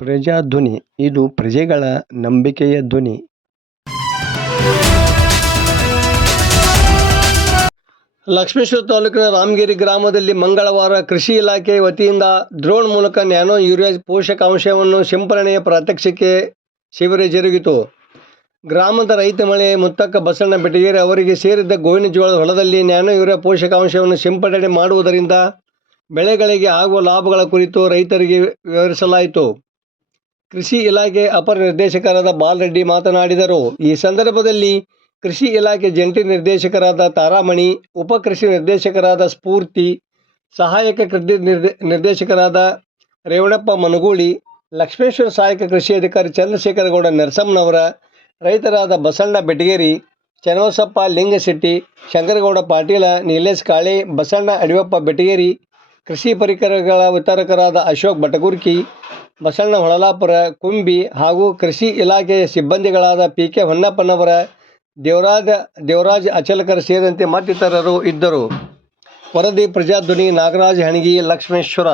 ಪ್ರಜಾಧ್ವನಿ ಇದು ಪ್ರಜೆಗಳ ನಂಬಿಕೆಯ ಧ್ವನಿ. ಲಕ್ಷ್ಮೇಶ್ವರ ತಾಲೂಕಿನ ರಾಮಗಿರಿ ಗ್ರಾಮದಲ್ಲಿ ಮಂಗಳವಾರ ಕೃಷಿ ಇಲಾಖೆ ವತಿಯಿಂದ ಡ್ರೋನ್ ಮೂಲಕ ನ್ಯಾನೋ ಯೂರಿಯಾ ಪೋಷಕಾಂಶವನ್ನು ಸಿಂಪರಣೆಯ ಪ್ರಾತ್ಯಕ್ಷಿಕೆ ಶಿಬಿರ ಜರುಗಿತು. ಗ್ರಾಮದ ರೈತ ಮಳೆ ಮುತ್ತಕ್ಕ ಬಸಣ್ಣ ಬೆಟಗೇರಿ ಅವರಿಗೆ ಸೇರಿದ್ದ ಗೋವಿನ ಜೋಳದ ಹೊಲದಲ್ಲಿ ನ್ಯಾನೋ ಯೂರಿಯಾ ಪೋಷಕಾಂಶವನ್ನು ಸಿಂಪಡಣೆ ಮಾಡುವುದರಿಂದ ಬೆಳೆಗಳಿಗೆ ಆಗುವ ಲಾಭಗಳ ಕುರಿತು ರೈತರಿಗೆ ವಿವರಿಸಲಾಯಿತು. ಕೃಷಿ ಇಲಾಖೆ ಅಪರ ನಿರ್ದೇಶಕರಾದ ಬಾಲರೆಡ್ಡಿ ಮಾತನಾಡಿದರು. ಈ ಸಂದರ್ಭದಲ್ಲಿ ಕೃಷಿ ಇಲಾಖೆ ಜಂಟಿ ನಿರ್ದೇಶಕರಾದ ತಾರಾಮಣಿ, ಉಪ ಕೃಷಿ ನಿರ್ದೇಶಕರಾದ ಸ್ಫೂರ್ತಿ, ಸಹಾಯಕ ನಿರ್ದೇಶಕರಾದ ರೇವಣಪ್ಪ ಮನಗೂಳಿ, ಲಕ್ಷ್ಮೇಶ್ವರ ಸಹಾಯಕ ಕೃಷಿ ಅಧಿಕಾರಿ ಚಂದ್ರಶೇಖರ ಗೌಡ ನರಸಮ್ಮನವರ, ರೈತರಾದ ಬಸಣ್ಣ ಬೆಟಗೇರಿ, ಚನ್ನಬಸಪ್ಪ ಲಿಂಗಶೆಟ್ಟಿ, ಶಂಕರಗೌಡ ಪಾಟೀಲ, ನೀಲೇಶ್ ಕಾಳೆ, ಬಸಣ್ಣ ಅಡಿಯಪ್ಪ ಬೆಟಗೇರಿ, ಕೃಷಿ ಪರಿಕರಗಳ ವಿತರಕರಾದ ಅಶೋಕ್ ಬಟಗುರ್ಕಿ, ಬಸಣ್ಣ ಹೊಳಲಾಪುರ, ಕುಂಬಿ ಹಾಗೂ ಕೃಷಿ ಇಲಾಖೆಯ ಸಿಬ್ಬಂದಿಗಳಾದ ಪಿ.ಕೆ. ಹೊನ್ನಪ್ಪನವರ, ದೇವರಾಜ್ ಅಚಲಕರ್ ಸೇರಿದಂತೆ ಮತ್ತಿತರರು ಇದ್ದರು. ವರದಿ ಪ್ರಜಾಧ್ವನಿ, ನಾಗರಾಜ್ ಹಣಗಿ, ಲಕ್ಷ್ಮೇಶ್ವರ.